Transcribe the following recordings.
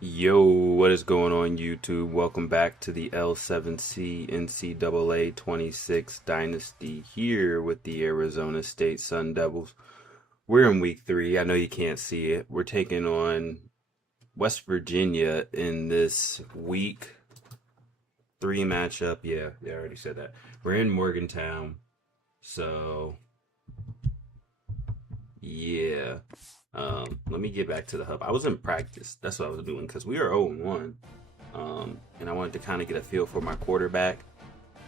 Yo, what is going on YouTube? Welcome back to the L7C NCAA 26 Dynasty here with the Arizona State Sun Devils. We're in week 3. I know you can't see it. We're taking on West Virginia in this week 3 matchup. Yeah, I already said that. We're in Morgantown. So, yeah. Let me get back to the hub. I was in practice. That's what I was doing because we are 0-1. And I wanted to kind of get a feel for my quarterback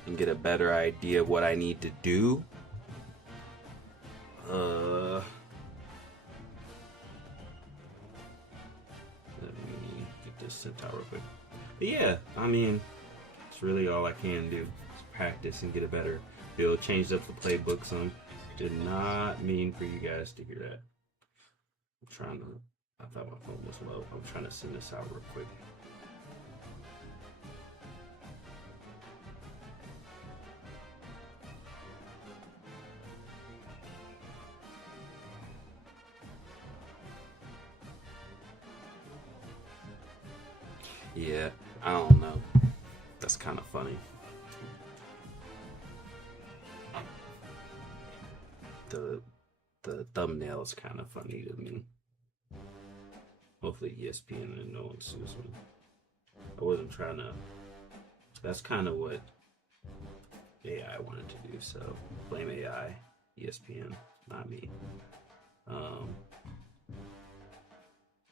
and get a better idea of what I need to do. Let me get this sent out real quick. But yeah, I mean, it's really all I can do. Is practice and get a better feel. Changed up the playbook some. Did not mean for you guys to hear that. I thought my phone was low. I'm trying to send this out real quick. Yeah, I don't know. That's kind of funny. The thumbnail is kind of funny to me. Hopefully ESPN and no one sues me. I wasn't trying to. That's kind of what AI wanted to do. So blame AI, ESPN, not me.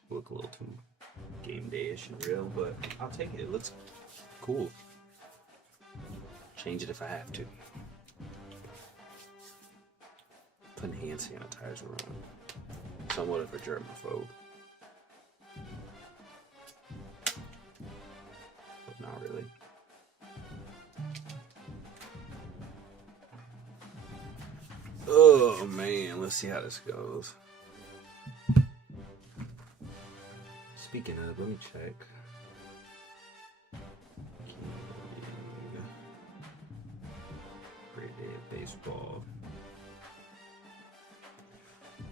Look a little too game day-ish and real, but I'll take it. It looks cool. Change it if I have to. Putting hand sanitizer on. Somewhat of a germaphobe. But not really. Oh man, let's see how this goes. Speaking of, let me check. Great day of baseball.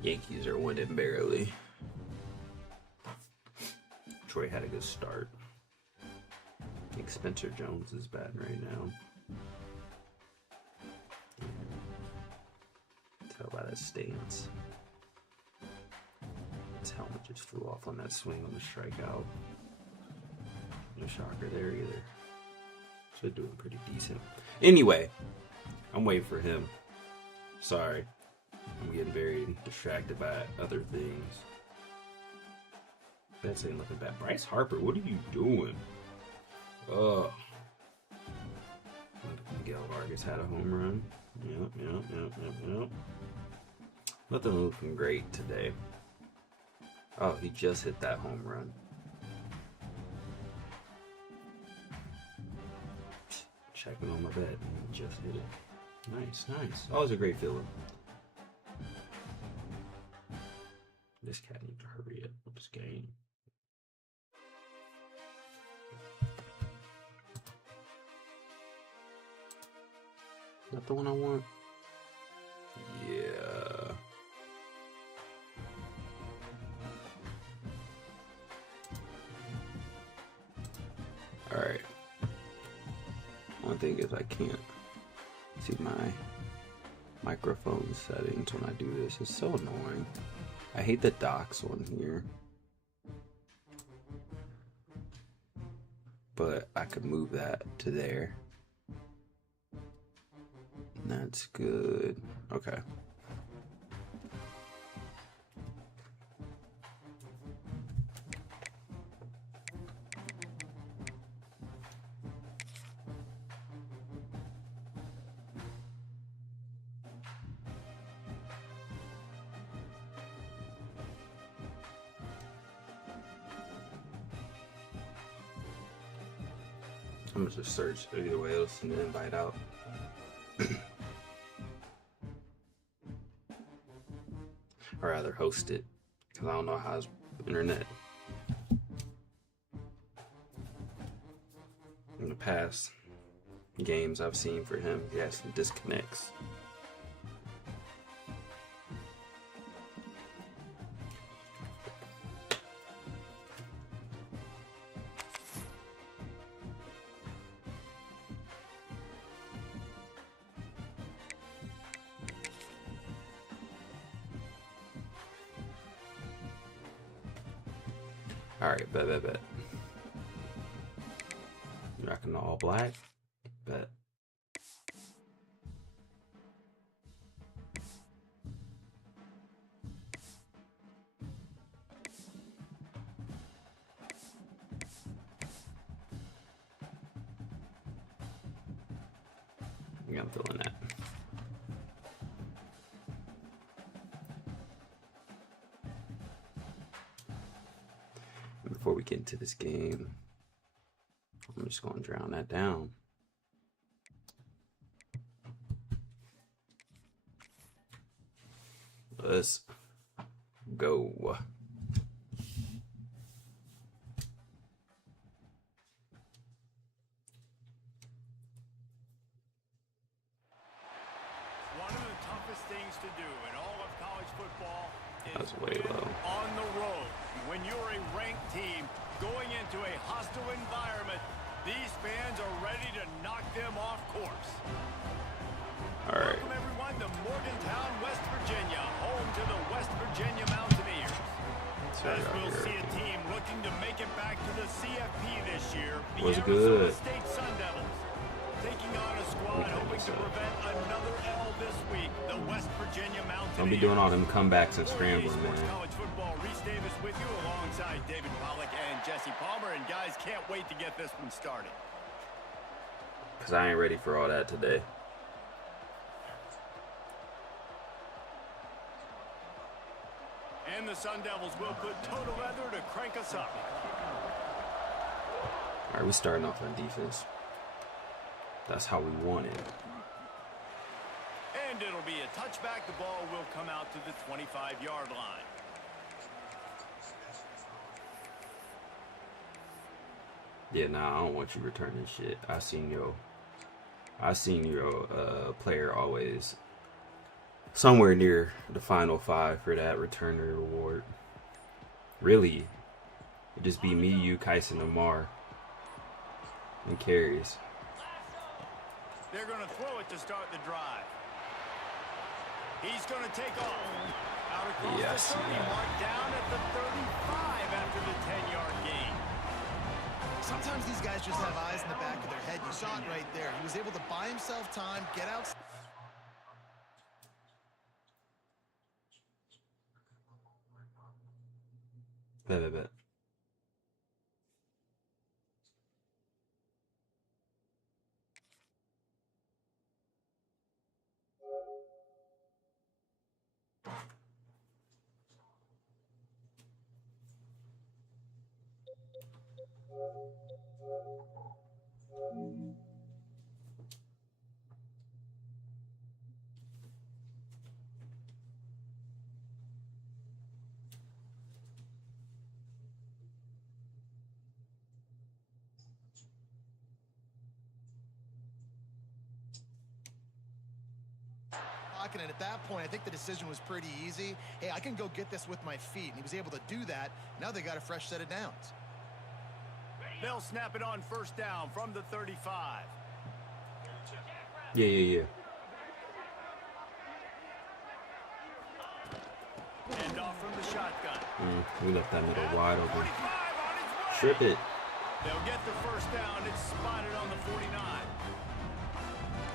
Yankees are winning barely. Troy had a good start. I think Spencer Jones is batting right now. Tell by that stance. His helmet just flew off on that swing on the strikeout. No shocker there either. So doing pretty decent. Anyway, I'm waiting for him. Sorry. I'm getting very distracted by other things. That's ain't looking bad. Bryce Harper, what are you doing? Ugh. Miguel Vargas had a home run. Yep. Nothing looking great today. Oh, he just hit that home run. Checking on my bet. He just hit it. Nice. Always a great feeling. This cat needs to hurry up with this game. Is that the one I want? Yeah. Alright. One thing is I can't see my microphone settings when I do this. It's so annoying. I hate the docks on here. But I could move that to there. And that's good. Okay. I'm gonna just search either way else and then invite out. Or rather host it, because I don't know how his internet. In the past games I've seen for him, he has some disconnects. Alright, bet. Rocking the all black. Bet. Yeah, I'm feeling that. And before we get into this game, I'm just going to drown that down. Let's go. Things to do in all of college football is way low. On the road. When you're a ranked team going into a hostile environment, these fans are ready to knock them off course. All right. Welcome everyone to Mogantown, West Virginia, home to the West Virginia Mountaineers. As we'll see a team looking to make it back to the CFP this year, the Arizona State Sun Devils. Taking on a squad hoping to prevent another L this week, the West Virginia Mountaineers. Don't be doing all them comebacks and scrambling, man. College football, Reese Davis with you alongside David Pollack and Jesse Palmer. And guys, can't wait to get this one started. Because I ain't ready for all that today. And the Sun Devils will put total leather to crank us up. All right, we're starting off on defense. That's how we want it. And it'll be a touchback. The ball will come out to the 25-yard line. Yeah, nah, I don't want you returning shit. I seen your player always somewhere near the final 5 for that returner reward. Really, it'd just be me, you, Kyson, Amar, and carries. They're going to throw it to start the drive. He's going to take off. Out across the 30, marked down at the 35 after the 10-yard gain. Sometimes these guys just have eyes in the back of their head. You saw it right there. He was able to buy himself time, get out. Bet. And at that point, I think the decision was pretty easy. Hey, I can go get this with my feet. And he was able to do that. Now they got a fresh set of downs. They'll snap it on first down from the 35. Yeah. End off from the shotgun. We left that middle wide open. Strip it. They'll get the first down. It's spotted on the 49.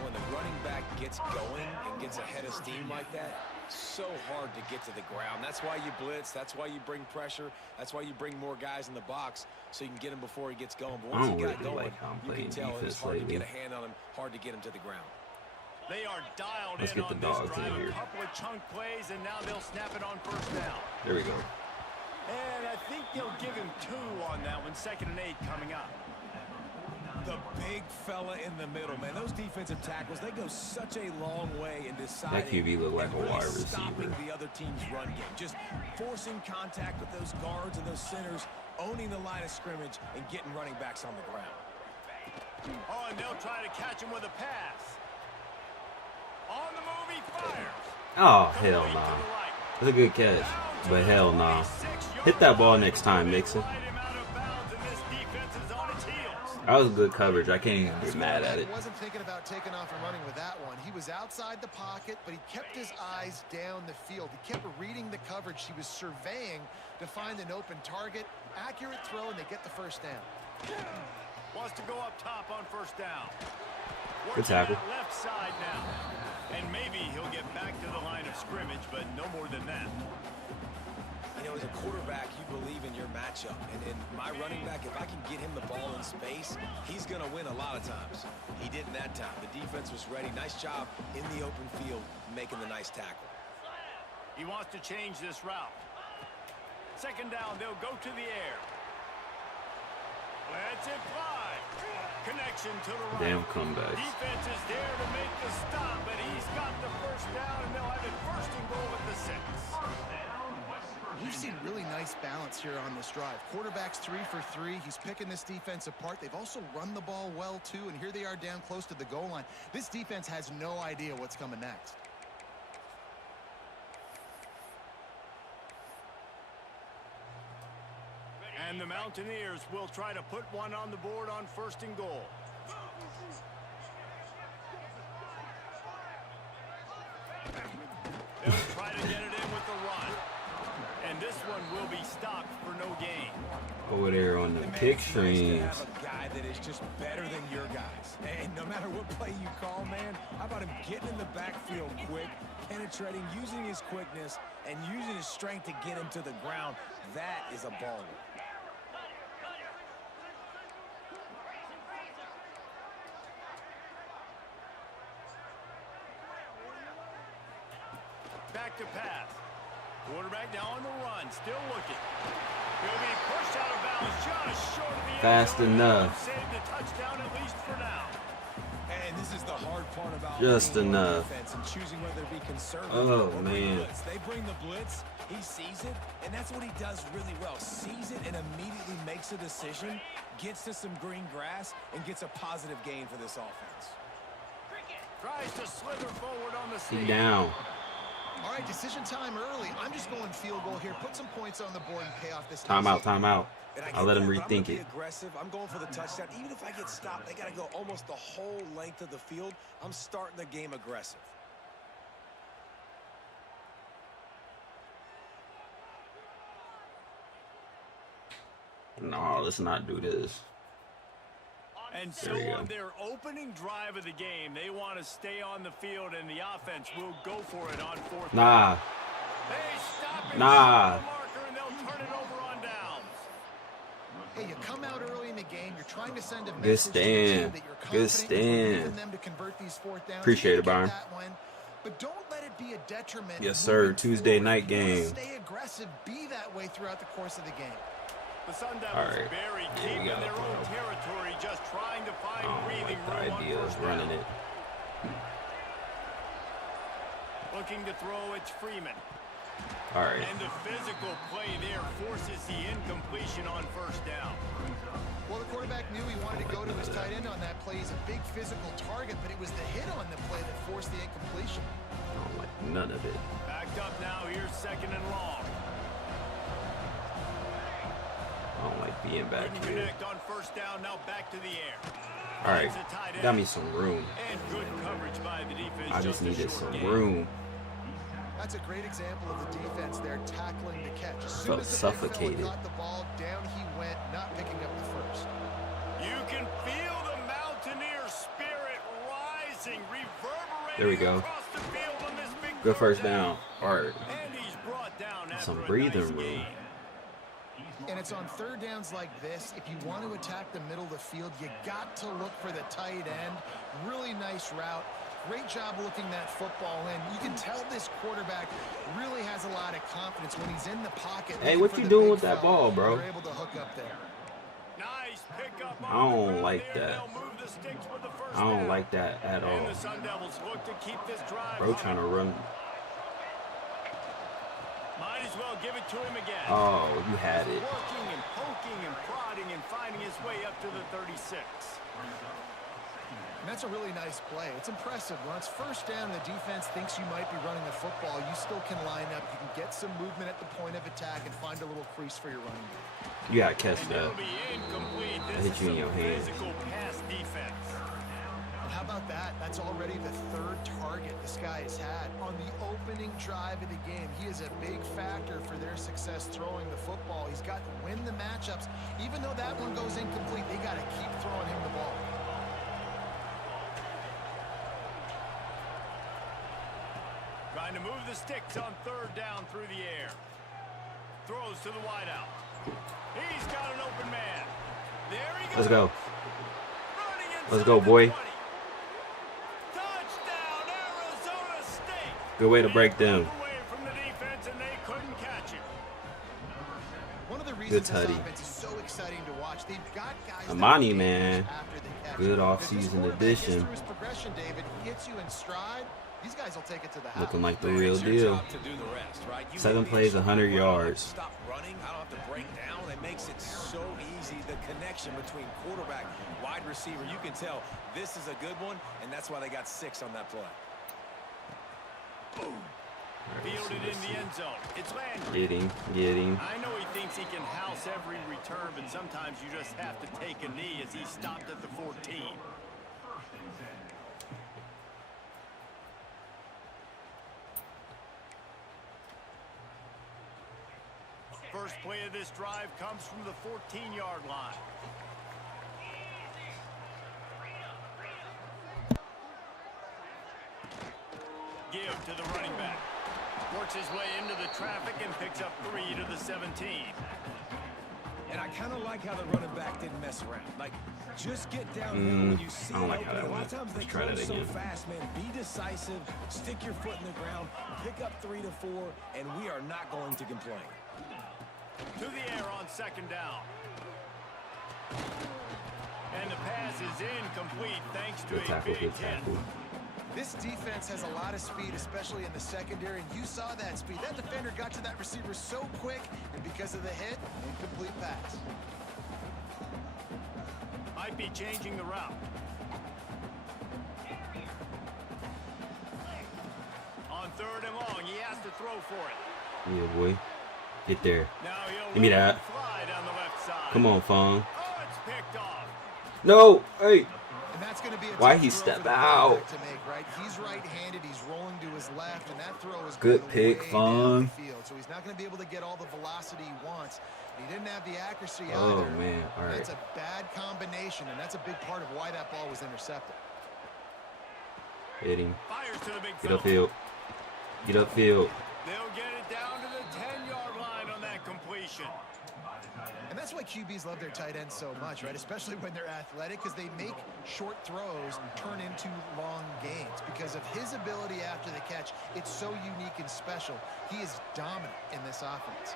When the running back gets going and gets ahead of steam like that, so hard to get to the ground. That's why you blitz. That's why you bring pressure. That's why you bring more guys in the box so you can get him before he gets going. But once he got going, you can tell it's hard to get a hand on him, hard to get him to the ground. They are dialed Let's in get on the this dogs drive. in here. A couple of chunk plays, and now they'll snap it on first down. There we go. And I think they'll give him 2 on that one. 2nd and 8 coming up. The big fella in the middle, man. Those defensive tackles, they go such a long way in deciding. That QB looked like a wide stopping receiver. the other team's run game. Just forcing contact with those guards and those centers, owning the line of scrimmage, and getting running backs on the ground. Oh, and they'll try to catch him with a pass. On the move, he fires. Oh, hell nah. That's a good catch, but hell nah. Hit that ball next time, Mixon. That was good coverage. I can't even get mad at it. He wasn't thinking about taking off and running with that one. He was outside the pocket, but he kept his eyes down the field. He kept reading the coverage. He was surveying to find an open target. Accurate throw, and they get the first down. Wants to go up top on first down. Good tackle. Left side now. And maybe he'll get back to the line of scrimmage, but no more than that. You know, as a quarterback, you believe in your matchup. And my running back, if I can get him the ball in space, he's going to win a lot of times. He didn't that time. The defense was ready. Nice job in the open field making the nice tackle. He wants to change this route. Second down, they'll go to the air. Let's it fly. Connection to the right. Damn comeback. Defense is there to make the stop, but he's got the first down, and they'll have it first and goal at the 6. We've seen really nice balance here on this drive. Quarterback's 3 for 3. He's picking this defense apart. They've also run the ball well, too, and here they are down close to the goal line. This defense has no idea what's coming next. And the Mountaineers will try to put one on the board on first and goal. They'll try to get it in with the run. And this one will be stopped for no gain. Over there on the pick streams. Nice to have a guy that is just better than your guys. And no matter what play you call, man, how about him getting in the backfield quick, penetrating, using his quickness, and using his strength to get him to the ground. That is a baller. Back to pass. Quarterback now on the run, still looking. He'll be pushed out of bounds just short of the end. Fast enough. Saved a touchdown at least for now. And this is the hard part about just enough. And choosing whether to be conservative oh or man. Blitz. They bring the blitz, he sees it, and that's what he does really well. Sees it and immediately makes a decision, gets to some green grass, and gets a positive gain for this offense. Tries to slither forward on the He sneak. down. All right, decision time early. I'm just going field goal here. Put some points on the board and pay off this. Timeout, timeout. I'll let him that, rethink I'm it. Aggressive. I'm going for the touchdown. Even if I get stopped, they got to go almost the whole length of the field. I'm starting the game aggressive. No, let's not do this. And so on their opening drive of the game, they want to stay on the field, and the offense will go for it on fourth. Nah. They stop it. Nah. Marker, and they'll turn it over on downs. Hey, you come out early in the game. You're trying to send a Good message to the team stand. that you're Good confident in stand. them to convert these fourth downs. Appreciate it, Byron. But don't let it be a detriment. Yes, sir. moving Tuesday forward. night game. Stay aggressive. Be that way throughout the course of the game. The Sun Devils Alright. buried Here deep we in go, their bro. own territory, just trying to find I don't breathing like the room on idea of first running down. it. Looking to throw, it's Freeman. All right. And the physical play there forces the incompletion on first down. Well, the quarterback knew he wanted to go to his tight end on that play. He's a big physical target, but it was the hit on the play that forced the incompletion. I don't like none of it. Backed up now, here's second and long. I don't like being back Couldn't here. connect on first down, now back to the air. All right. It's a tight end. Got me some room. And good coverage by the defense. I just a needed short some gain. room. That's a great example of the defense there tackling the catch. As soon Felt as the big fella suffocated. got the ball, down he went, not picking up the first. You can feel the Mountaineer spirit rising, reverberating There we go. across the field on this big Good first third down. All right. And he's brought down Some after a breathing nice room. gain. And it's on third downs like this. If you want to attack the middle of the field, you got to look for the tight end. Really nice route. Great job looking that football in. You can tell this quarterback really has a lot of confidence when he's in the pocket. Hey, looking what for you the doing big with that fella. ball, bro? They're able to hook up there. Nice pickup I on the don't ground like there. that. They'll move the sticks with the first I don't down. like that at And all. the Sun Devils look to keep this drive Bro hot. trying to run. Might as well give it to him again. Oh, you had it. Working and poking and prodding and finding his way up to the 36. And that's a really nice play. It's impressive. When it's first down and the defense thinks you might be running the football, you still can line up. You can get some movement at the point of attack and find a little crease for your running back. You gotta catch And that. it'll be incomplete. hit you in your hand. How about that? That's already the third target this guy has had on the opening drive of the game. He is a big factor for their success throwing the football. He's got to win the matchups. Even though that one goes incomplete, they got to keep throwing him the ball. Trying to move the sticks on third down through the air. Throws to the wideout. He's got an open man. There he goes. Let's go. Let's go, boy. Touchdown, Arizona State. Good way to break them. Away from the defense, and they couldn't catch him. One of the reasons Good this tutty. offense is so exciting to watch. They've got guys Amani, that man. after they catch Good it. off-season If this quarterback addition. gets through his progression, David, hits you in stride. These guys will take it to the house. Looking like the real deal. 7 plays, 100 yards. Stop running. I don't have to break down. It makes it so easy. The connection between quarterback, wide receiver. You can tell this is a good one, and that's why they got 6 on that play. Fielded in the end zone. It's Landry. Get him. I know he thinks he can house every return, but sometimes you just have to take a knee as he stopped at the 14. First play of this drive comes from the 14-yard line. Give to the running back. Works his way into the traffic and picks up 3 to the 17. And I kind of like how the running back didn't mess around. Like, just get downhill when you see I don't it like how open. that A lot went. of times they Let's try that close so again. fast, man. Be decisive, stick your foot in the ground, pick up 3 to 4, and we are not going to complain. To the air on second down. And the pass is incomplete thanks to Good tackle, a big good hit. tackle. This defense has a lot of speed, especially in the secondary, and you saw that speed. That defender got to that receiver so quick, and because of the hit, incomplete pass. Might be changing the route. On third and long, he has to throw for it. Yeah, boy. Get there. Now he'll Give me let that. it fly down the left side. Come on, Fong. Oh, it's picked off. No! Hey! And that's going to be a Why tough he throw step for the out? quarterback to make, right? He's right-handed, he's rolling to his left, and that throw is Good going pick, way Fong. down the field. So he's not going to be able to get all the velocity he wants. He didn't have the accuracy Oh, either. man. All right. That's a bad combination, and that's a big part of why that ball was intercepted. Hit him. Fires to the big Get fella. upfield. Get upfield. They'll get it down to the 10-yard line on that completion. And that's why QBs love their tight ends so much, right? Especially when they're athletic, because they make short throws turn into long gains. Because of his ability after the catch, it's so unique and special. He is dominant in this offense.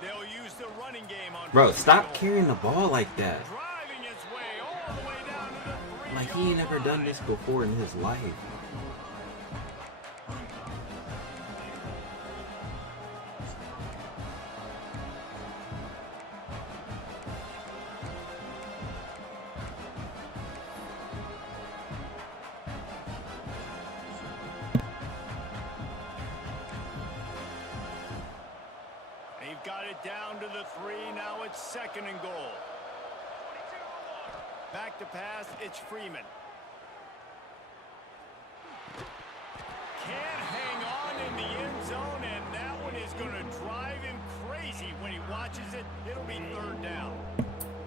They'll use the running game on. Bro, stop carrying the ball like that. Driving his way all the way down to the 3-yard Like, he ain't never done this before in his life. They've got it down to the 3. Now it's second and goal. Back to pass. It's Freeman. Can't hang on in the end zone, and that one is going to drive him crazy when he watches it. It'll be third down.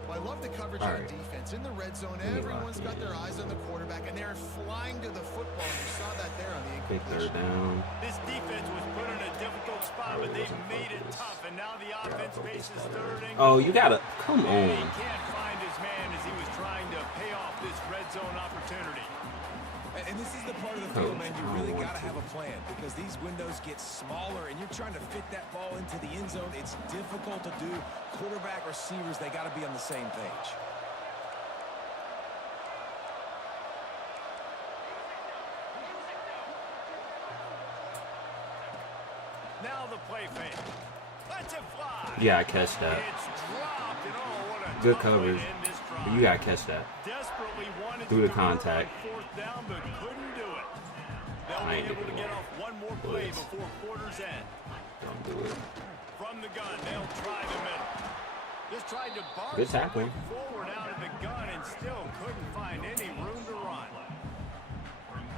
Well, I love the coverage All on right. defense. In the red zone, Let me everyone's lock got in. their eyes on the quarterback, and they're flying to the football. You saw that there on the Big incompletion. third down. This defense was put in a difficult spot, but they've wasn't made it focused. tough, and now the offense focused faces that third and Oh, goal. you gotta. Come He on. can't find his man as he was trying to pay off this red zone opportunity. And this is the part of the field, man, you really got to have a plan because these windows get smaller and you're trying to fit that ball into the end zone. It's difficult to do. Quarterback, receivers, they got to be on the same page. Now the play fake. Lets it fly. You gotta catch that. It's dropped, and oh, what a Good tough way coverage. to end this drive. But you gotta catch that. Desperately wanted Through the to convert contact. on fourth down, but couldn't do it. They'll I ain't be able to getting get it. off one more play Blitz. before quarter's end. Don't do it. From the gun, they'll try the middle. Just tried to bar Good tackle. forward out of the gun and still couldn't find any room to run.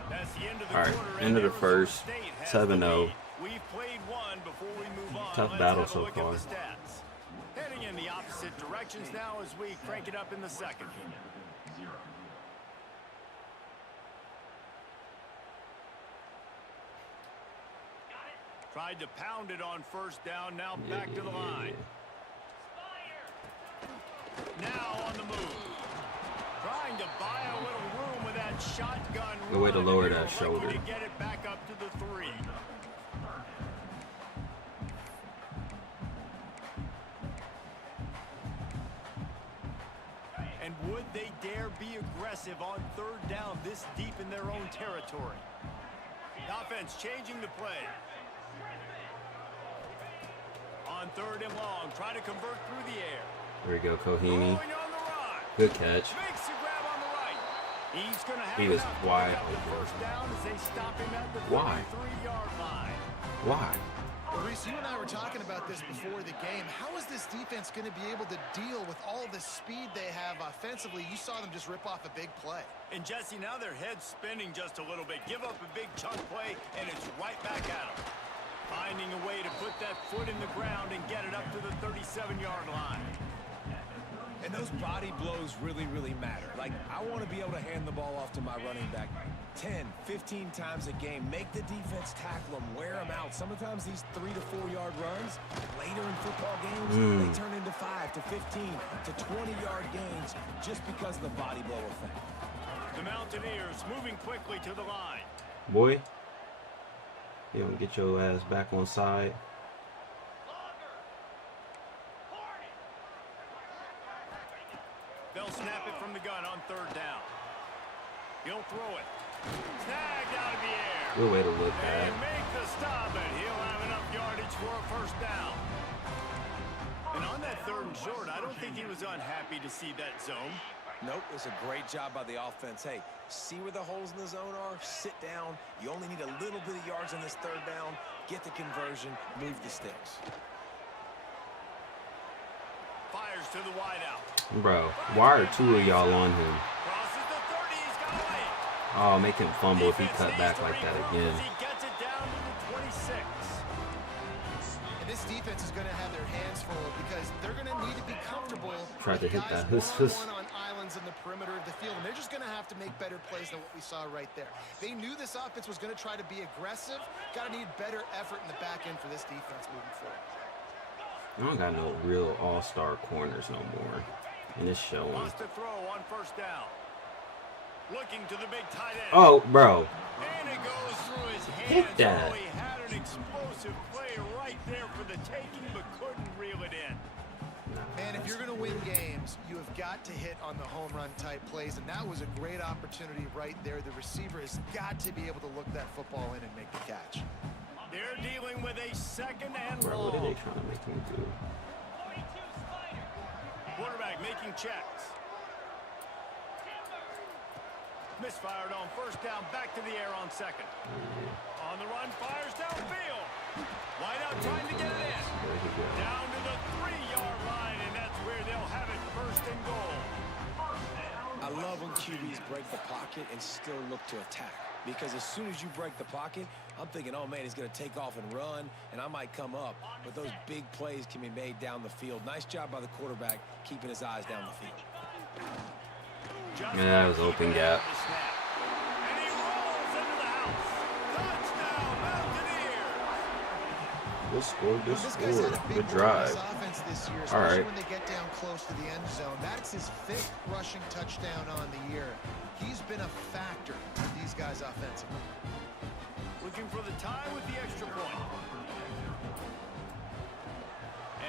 That's the end of the quarter. All right, end of the first. 7-0. We've played one before we move on. Tough battle so far. Heading in the opposite directions now as we crank it up in the second. Tried to pound it on first down, now back to the line. Now on the move. Trying to buy a little room with that shotgun. Good way to lower that shoulder. To get it back up to the 3. And would they dare be aggressive on third down this deep in their own territory? The offense changing the play. On third and long, try to convert through the air. There we go, Kohini. Good catch. Makes the grab on the right. He's gonna have He was wide first down as they stop him at the Why? 33-yard line. Why? Reese, you and I were talking about this before the game. How is this defense going to be able to deal with all the speed they have offensively? You saw them just rip off a big play. And Jesse, now their head's spinning just a little bit. Give up a big chunk play, and it's right back at them. Finding a way to put that foot in the ground and get it up to the 37-yard line. And those body blows really, really matter. Like, I want to be able to hand the ball off to my running back 10, 15 times a game. Make the defense tackle them, wear them out. Sometimes these 3 to 4 yard runs, later in football games, they turn into 5 to 15 to 20-yard gains just because of the body blow effect. The Mountaineers moving quickly to the line. Boy, you don't get your ass back on side. They'll snap it from the gun on third down. He'll throw it. Snagged out of the air. Good way to look They at it. make the stop, and he'll have enough yardage for a first down. And on that third and short, I don't think he was unhappy to see that zone. Nope, it's a great job by the offense. Hey, see where the holes in the zone are, sit down. You only need a little bit of yards on this third down. Get the conversion, move the sticks. Fires to the wideout. Bro, why are 2 of y'all on him? Crosses the 30, he's got away. Oh, make him fumble if he cut back like that again. He gets it down to the 26. And this defense is going to have their hands full because they're going to need to be comfortable. Tried to hit that. One-on-one on islands in the perimeter of the field, and they're just going to have to make better plays than what we saw right there. They knew this offense was going to try to be aggressive. Got to need better effort in the back end for this defense moving forward. I don't got no real all-star corners no more. And it's showing. Wants to throw on first down. Looking to the big tight end. Oh, bro. And it goes through his hands. Hit that. Oh, he had an explosive play right there for the taking, but couldn't reel it in. Man, if you're going to win games, you have got to hit on the home run type plays, and that was a great opportunity right there. The receiver has got to be able to look that football in and make the catch. They're dealing with a second and Bro, long. what are they trying to make me do? Quarterback making checks. Misfired on first down, back to the air on second. On the run, fires downfield. Wideout trying to get it in. Down to the 3-yard line, and that's where they'll have it first and goal. I love when QBs break the pocket and still look to attack. Because as soon as you break the pocket, I'm thinking, oh, man, he's going to take off and run, and I might come up. But those big plays can be made down the field. Nice job by the quarterback keeping his eyes down the field. Man, that was open gap. And he rolls into the house. Touchdown, Mountaineers. Good score, good This guy's had a score. big Good role in drive. this offense this year, All especially right. when they get down close to the end zone. That's his 5th rushing touchdown on the year. He's been a factor for these guys offensively. Looking for the tie with the extra point.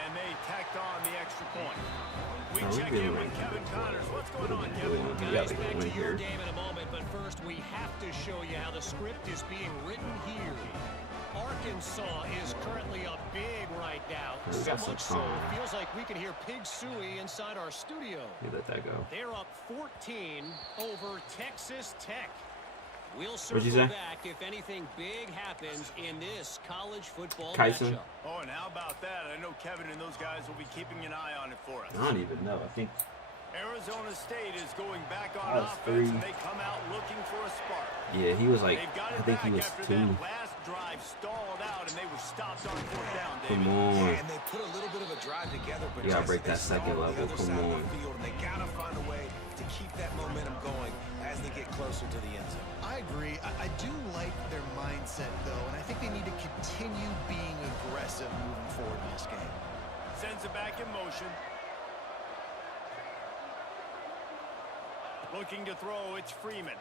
And they tacked on the extra point. We check in with Kevin Connors. What's going on, Kevin? We got to get in here. Game in a moment, but first we have to show you how the script is being written here. Arkansas is currently up big right now. We So got some much so, time. it feels like we can hear Pig Suey inside our studio. You let that go. They're up 14 over Texas Tech. We'll What'd you circle say? back if anything big happens in this college football Kyson? matchup. Oh, and how about that? I know Kevin and those guys will be keeping an eye on it for us. I don't even know. I think Arizona State is going back on that was offense, 3. and they come out looking for a spark. Yeah, he was like, They've got I it think back he was after 2. that last drive stalled out, and they were stopped on 4th down, David. Come on. And they put a little bit of a drive together, but You gotta break they that second stalled on the level. other Come side of on. the field, and they gotta find a way to keep that momentum going as they get closer to the end zone. I agree. I do like their mindset, though, and I think they need to continue being aggressive moving forward in this game. Sends it back in motion. Looking to throw, it's Freeman.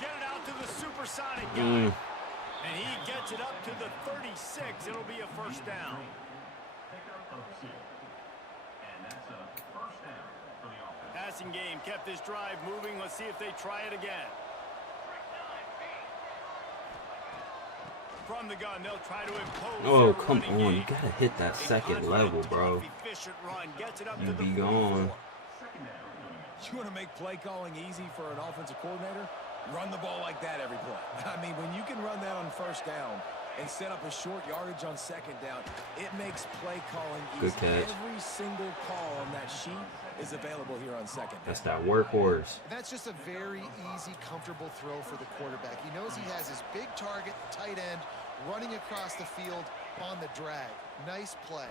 Get it out to the supersonic guy. And he gets it up to the 36. It'll be a first down. Passing game kept this drive moving. Let's see if they try it again. From the gun, they'll try to impose. Oh, their come running on. game. You gotta hit that second level, bro. Efficient run. Gets it up You to the be 44. gone. You want to make play calling easy for an offensive coordinator? Run the ball like that every play. I mean, when you can run that on first down and set up a short yardage on second down, it makes play calling easy. Good catch. Every single call on that sheet is available here on second down. That's that workhorse. That's just a very easy, comfortable throw for the quarterback. He knows he has his big target, tight end, running across the field on the drag. Nice play.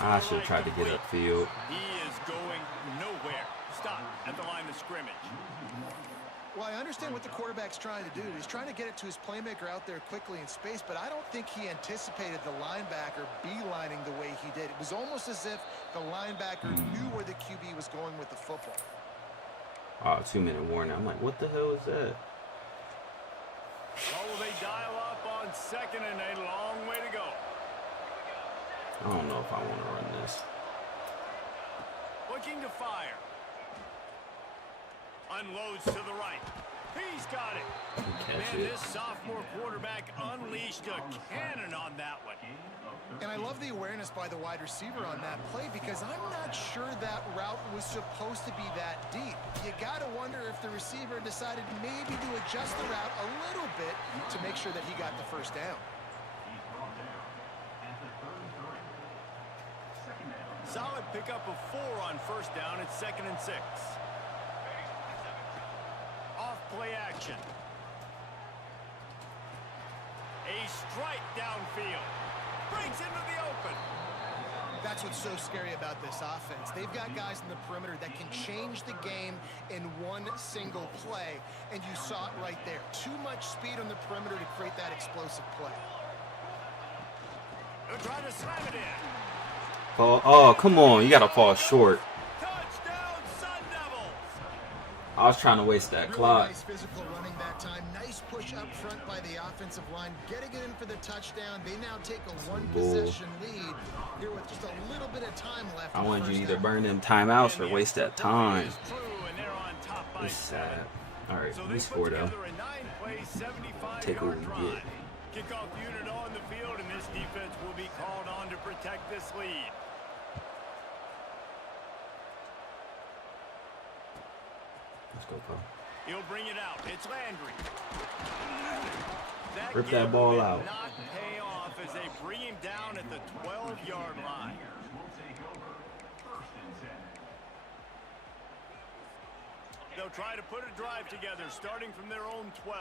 I should try to get upfield. He is going nowhere. Stop at the line of scrimmage. Well, I understand what the quarterback's trying to do. He's trying to get it to his playmaker out there quickly in space, but I don't think he anticipated the linebacker beelining the way he did. It was almost as if the linebacker knew where the QB was going with the football. Oh, 2-minute warning. I'm like, what the hell is that? Oh, they dial up on second and a long way to go. I don't know if I want to run this. Looking to fire. Unloads to the right. He's got it. Catch Man, it. this sophomore quarterback unleashed a cannon on that one. And I love the awareness by the wide receiver on that play because I'm not sure that route was supposed to be that deep. You got to wonder if the receiver decided maybe to adjust the route a little bit to make sure that he got the first down. Solid pickup of 4 on first down. It's 2nd and 6. Off play action. A strike downfield. Brings into the open. That's what's so scary about this offense. They've got guys in the perimeter that can change the game in one single play, and you saw it right there. Too much speed on the perimeter to create that explosive play. They'll try to slam it in. Oh, come on. You got to fall short. Touchdown, Sun Devils. I was trying to waste that Really clock. nice physical running that time. Nice push up front by the offensive line. Getting it in for the touchdown. They now take a one-possession lead here with just a little bit of time left. I in the wanted you to first either half. burn them timeouts or waste that time. Is true, and they're on top by It's 7. sad. All right, So we they score put though. together a 9-play, 75-yard Take what we drive. get. Kickoff unit on the field, and this defense will be called on to protect this lead. Let's go, Paul. He'll bring it out. It's Landry. Rip that give ball did out. Not pay off as they bring him down at the 12-yard line. They'll try to put a drive together, starting from their own 12.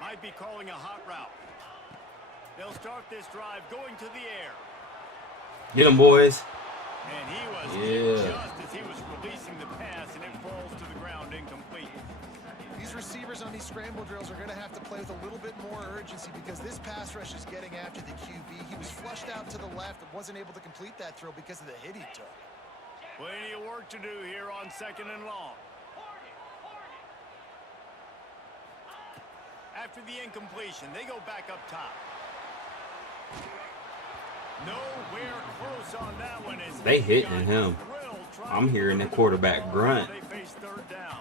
Might be calling a hot route. They'll start this drive going to the air. Get them, boys. And he was Yeah. just as he was releasing the pass, and it falls to the ground incomplete. These receivers on these scramble drills are going to have to play with a little bit more urgency because this pass rush is getting after the QB. He was flushed out to the left but wasn't able to complete that throw because of the hit he took. Plenty of work to do here on 2nd and long. After the incompletion, they go back up top. Nowhere close on that one. As They hitting him. I'm hearing the quarterback grunt. They face 3rd down.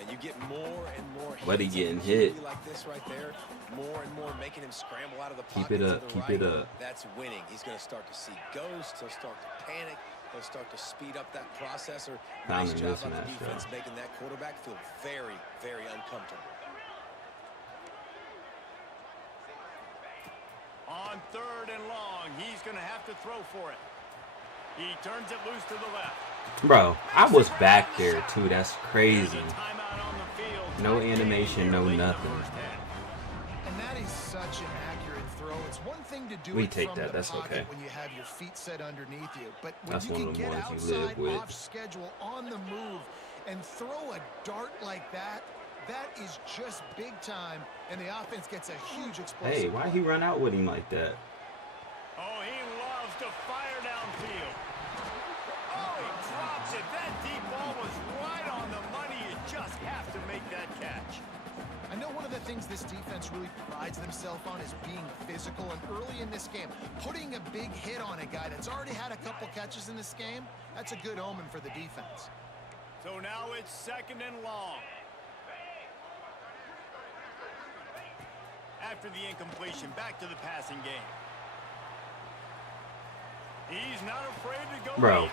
And you get more and more But he hits getting on a hit. QB like this right there, more and more making him scramble out of the Keep pocket it to up, the keep right. it up. That's winning. He's going to start to see ghosts. He'll start to panic. They'll start to speed up that process. Or Found nice in job this on the match, defense though. making that quarterback feel very, very uncomfortable. On 3rd and long, he's going to have to throw for it. He turns it loose to the left. Bro, I was back there too. That's crazy. There's a timeout on the field. No animation, no Late in the nothing. first half. And that is such an accurate throw. It's one thing to do We it take from that, the that's pocket okay. when you have your feet set underneath you. But when That's you one can of the get ones you live outside, with. off schedule, on the move, and throw a dart like that, that is just big time. And the offense gets a huge explosive. Hey, why he run out with him like that? Oh, he loves to fire downfield. Oh, he drops it. That deep ball was right on the money. You just have to make that catch. I know one of the things this defense really prides themselves on is being physical, and early in this game, putting a big hit on a guy that's already had a couple catches in this game, that's a good omen for the defense. So now it's 2nd and long. After the incompletion, back to the passing game. He's not afraid to go. Bro,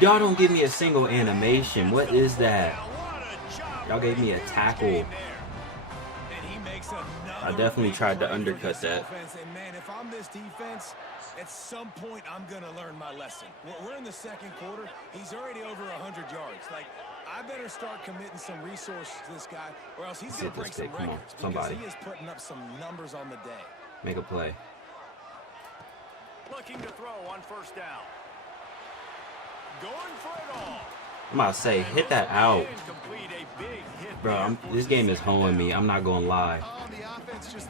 y'all don't give me a single animation. What is that? Y'all gave me a tackle. I definitely tried to undercut that. And man, if I'm this defense, at some point I'm going to learn my lesson. We're in the 2nd quarter. He's already over 100 yards. Like, I better start committing some resources to this guy, or else he's going to break some Come on, records. somebody. Because he is putting up some numbers on the day. Make a play. Looking to throw on 1st down. Going for it all. I'm about to say, hit that out. Bro, this game is hoeing me. I'm not going to lie.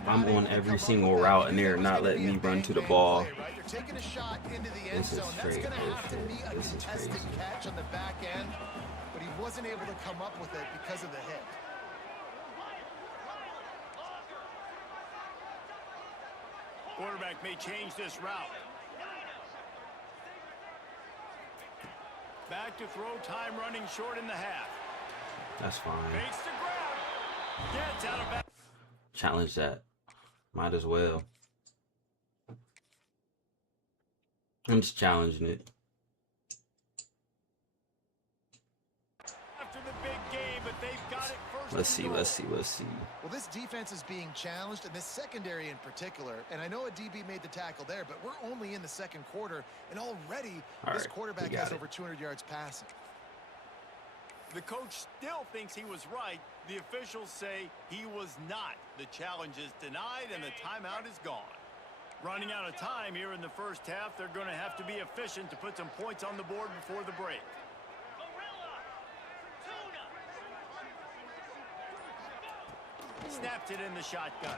I'm on every single route, and they're not letting me run to the ball. This is straight bullshit. This is crazy. Catch on the back end, but he wasn't able to come up with it because of the hit. Quarterback may change this route. Back to throw, time running short in the half. That's fine. Fakes to grab. Gets out of bounds. Challenge that. Might as well. I'm just challenging it. After the big game, but they've got it first. Let's see. Well, this defense is being challenged, and this secondary in particular. And I know a DB made the tackle there, but we're only in the 2nd quarter, and already this quarterback has over 200 yards passing. The coach still thinks he was right. The officials say he was not. The challenge is denied, and the timeout is gone. Running out of time here in the 1st half, they're going to have to be efficient to put some points on the board before the break. Snaps it in the shotgun.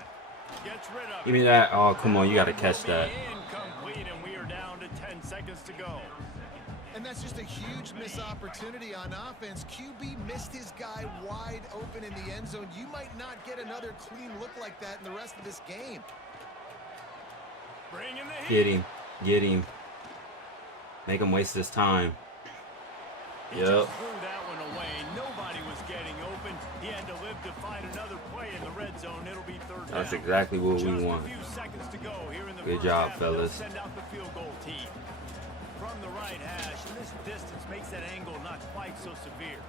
Gets rid of it. Give me that. Oh, come on. You got to catch that. Incomplete, and we are down to 10 seconds to go. And that's just a huge missed opportunity on offense. QB missed his guy wide open in the end zone. You might not get another clean look like that in the rest of this game. Bring in the heat. Get him. Get him. Make him waste his time. He just threw that one away. Nobody was getting open. He had to live to find another play in the red zone. It'll be 3rd down. That's exactly what we Just want. a few seconds to go here in the Good first job, half. fellas. They'll send out the field goal team. From the right hash, and this distance makes that angle not quite so severe.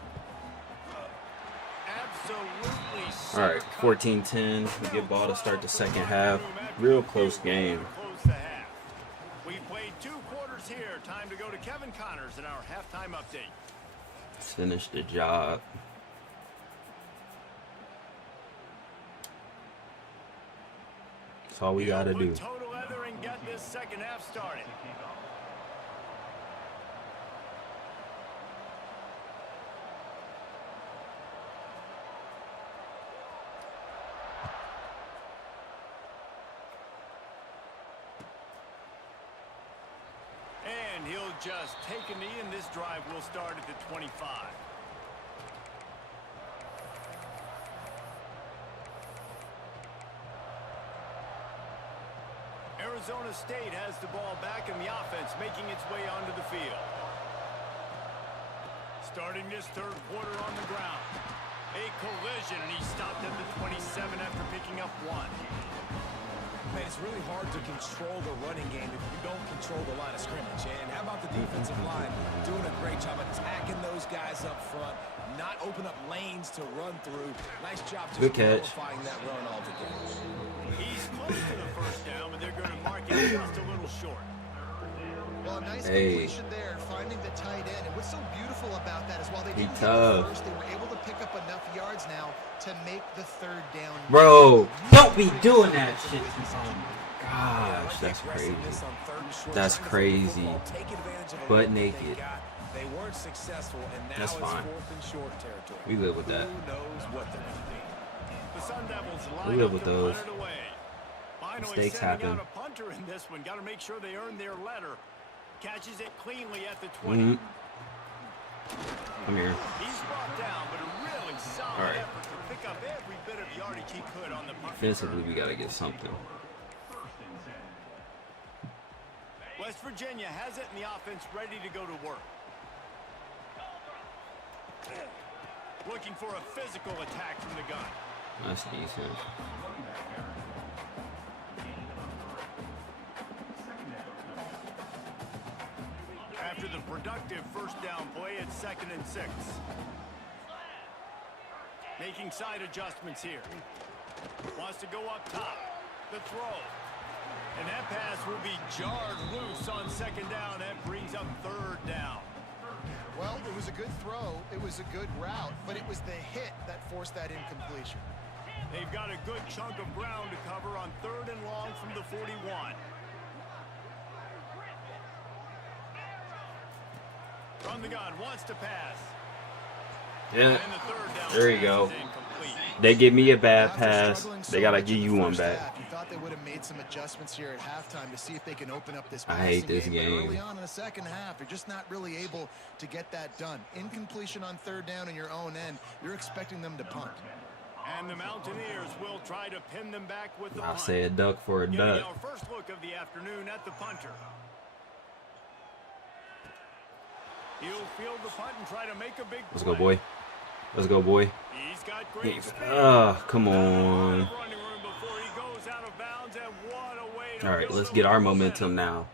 Absolutely. All right, 14-10. We get ball to start the 2nd half. Real close game. Close the half. We played 2 quarters here. Time to go to Kevin Connors in our halftime update. Let's finish the job. That's all we got to do. Total leather and get this 2nd half started. And he'll just take a knee, and this drive will start at the 25. Arizona State has the ball back, and the offense making its way onto the field. Starting this 3rd quarter on the ground. A collision, and he stopped at the 27 after picking up 1. Man, it's really hard to control the running game if you don't control the line of scrimmage. And how about the defensive line doing a great job attacking those guys up front, not open up lanes to run through. Nice job just nullifying that run altogether. He's close to the first down, but they're going to mark it just a little short. Well, nice completion there, finding the tight end. And what's so beautiful about that is while they didn't get the first, they were able to pick up enough yards now to make the third down. Bro, don't be doing that shit. Oh my gosh, that's crazy. That's crazy. Butt naked. They weren't successful, and now that's fine. Short territory. We live with that. Who knows what they're going to do? The Sun Devils we live with those. Mistakes happen. Out a punter in this one. Got to make sure they earn their letter. Catches it cleanly at the 20. Come here. He's brought down, but a really solid effort to pick up every bit of yardage he could on the punt. Defensively, we got to get something. West Virginia has it in the offense ready to go to work. Looking for a physical attack from the gun. That's decent. After the productive first down play, it's 2nd and 6. Making side adjustments here. Wants to go up top. The throw. And that pass will be jarred loose on 2nd down. That brings up 3rd down. Well, it was a good throw. It was a good route, but it was the hit that forced that incompletion. They've got a good chunk of ground to cover on 3rd and long from the 41. From the gun, wants to pass. Yeah, there you go. They give me a bad pass. They got to give you one back. You thought they would have made some adjustments here at halftime to see if they can open up this I hate this game. Early on in the second half, they're just not really able to get that done. Incompletion on 3rd down in your own end, you're expecting them to punt. And the Mountaineers will try to pin them back with the punt. I'll say a duck for a duck. Our first look of the afternoon at the punter. He'll field the punt and try to make a big play. Let's go, boy. Let's go, boy. He's got great speed. Come on. All right, let's get our momentum now.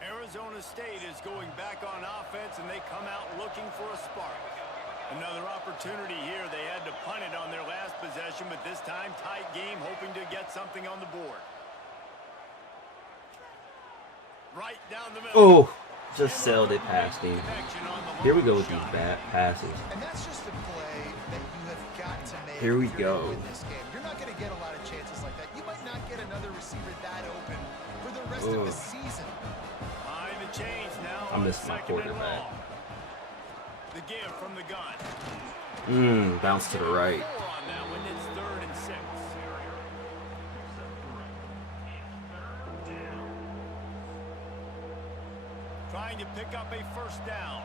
Arizona State is going back on offense, and they come out looking for a spark. Another opportunity here. They had to punt it on their last possession, but this time tight game, hoping to get something on the board. Right down the middle. Oh. Just sailed it past him. Here we go with these bad passes. And that's just a play that you have got to make. Here we go. In this game. You're not going to get a lot of chances like that. You might not get another receiver that open for the rest of the season. Behind the chains now. I missed my quarterback. The give from the gun. Bounce to the right. On that one, it's 3rd and 6. Trying to pick up a first down.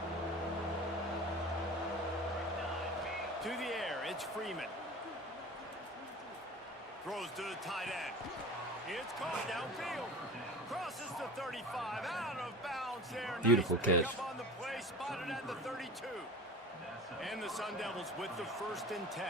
To the air, it's Freeman. Throws to the tight end. It's caught downfield. Crosses the 35, out of bounds there. Beautiful nice catch. Up on the play, spotted at the 32. And the Sun Devils with the 1st and 10.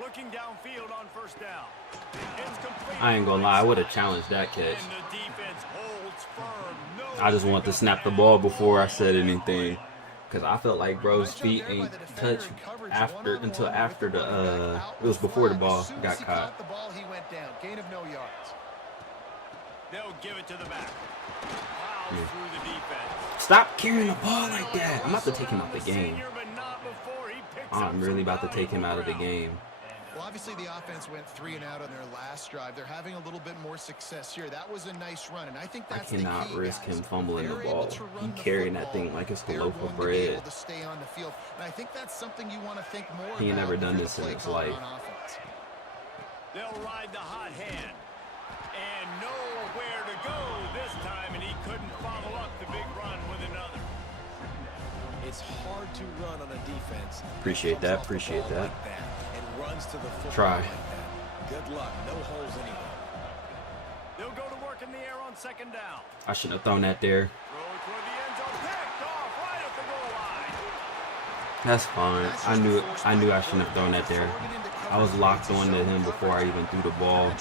Looking downfield on first down. It's complete. I ain't gonna lie, I would have challenged that catch. And the defense holds firm. No I just want to snap the ball before I said anything. Because I felt like bro's feet ain't touched until after the it was before the ball got caught. The ball, he went down. Gain of no yards. They'll give it to the back. Through the defense. Stop carrying the ball like that. I'm about to take him out the game. I'm really about to take him out of the game. Well, obviously the offense went 3 and out on their last drive. They're having a little bit more success here. That was a nice run, and I think that's I cannot the key, risk guys. him fumbling the They're ball. able to He run the carrying that football. thing like it's a They're loaf going of to be able bread. to stay on the field, and I think that's something you want to think more He ain't about never done if you're this the in play his caller life. on offense. They'll ride the hot hand. And nowhere to go this time, and he couldn't follow up the big run with another. It's hard to run on a defense. Appreciate that. Appreciate that. Like that and runs to the football Try. like that. Good luck. No holes anywhere. They'll go to work in the air on 2nd down. I shouldn't have thrown that there. Throw it toward the end zone. Picked off right at the goal line. That's fine. I knew I shouldn't have thrown that there. I was locked on to him before I even threw the ball.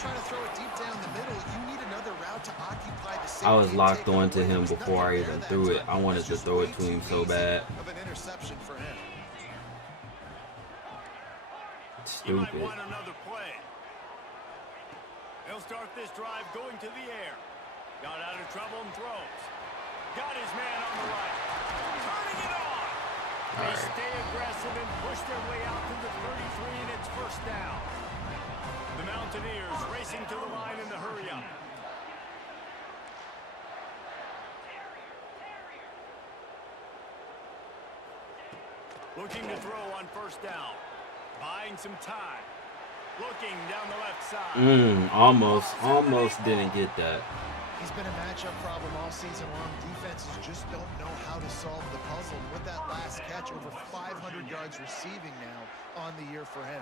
I was locked on to him before I even threw it. I wanted to throw it to him so bad. Stupid. He'll start this drive going to the air. Got out of trouble and throws. Got his man on the right. Turning it on. They stay aggressive and push their way out to the 33, and it's first down. The Mountaineers racing to the line in the hurry-up. Looking to throw on first down. Buying some time. Looking down the left side. Almost didn't get that. He's been a matchup problem all season long. Defenses just don't know how to solve the puzzle. With that last catch, over 500 yards receiving now on the year for him.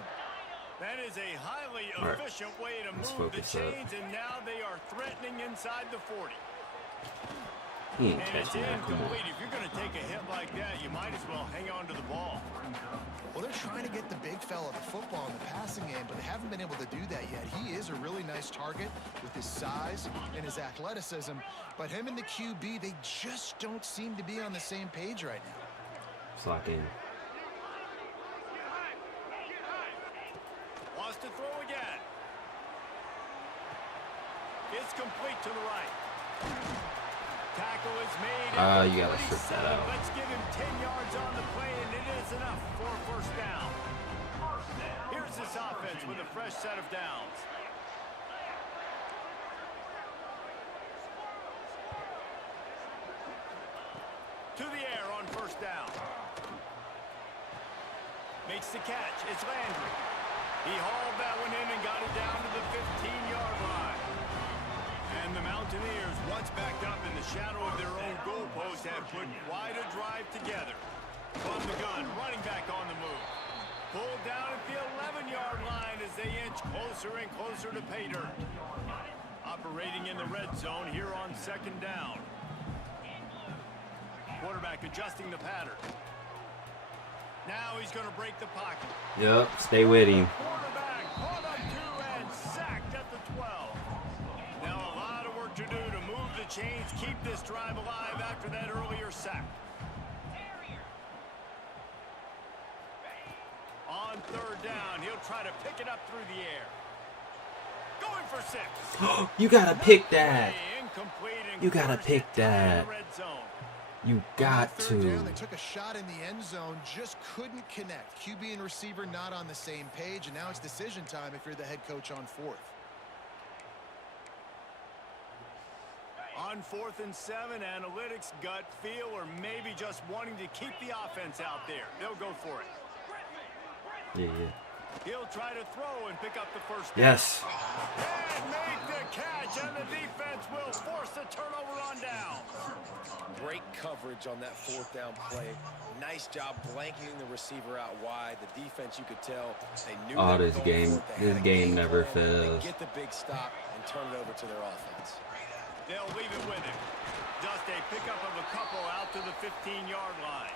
That is a highly efficient way to move the chains, and now they are threatening inside the 40. He ain't And it's catching that. incomplete. If you're going to take a hit like that, you might as well hang on to the ball. Well, they're trying to get the big fella the football in the passing game, but they haven't been able to do that yet. He is a really nice target with his size and his athleticism, but him and the QB, they just don't seem to be on the same page right now. Slot in. Wants to throw again. It's complete to the right. Tackle is made. You gotta strip that out. Let's give him 10 yards on the play, and it is enough for a first down. Here's this offense with a fresh set of downs. To the air on first down. Makes the catch. It's Landry. He hauled that one in and got it down to the 15-yard line. And the Mountaineers, once backed up in the shadow of their own goalpost, have put quite a drive together. From the gun, running back on the move. Pulled down at the 11-yard line as they inch closer and closer to pay dirt. Operating in the red zone here on second down. Quarterback adjusting the pattern. Now he's going to break the pocket. Yep, stay with him. Quarterback caught up to and sacked at the 12. Now a lot of work to do to move the chains, keep this drive alive after that earlier sack. On third down, he'll try to pick it up through the air. Going for 6. You gotta pick that. Incomplete and You gotta pick that. red zone. You got Third to. down, they took a shot in the end zone, just couldn't connect. QB and receiver not on the same page, and now it's decision time if you're the head coach on fourth. On 4th and 7, analytics, gut feel, or maybe just wanting to keep the offense out there. They'll go for it. Yeah. He'll try to throw and pick up the first down. Yes. And make the catch, and the defense will force the turnover on down. Great coverage on that fourth down play. Nice job blanketing the receiver out wide. The defense, you could tell, they knew Oh, they were this going game- for it. They this had a game never plan. They fails. get the big stop and turn it over to their offense. They'll leave it with him. Just a pickup of a couple out to the 15-yard line.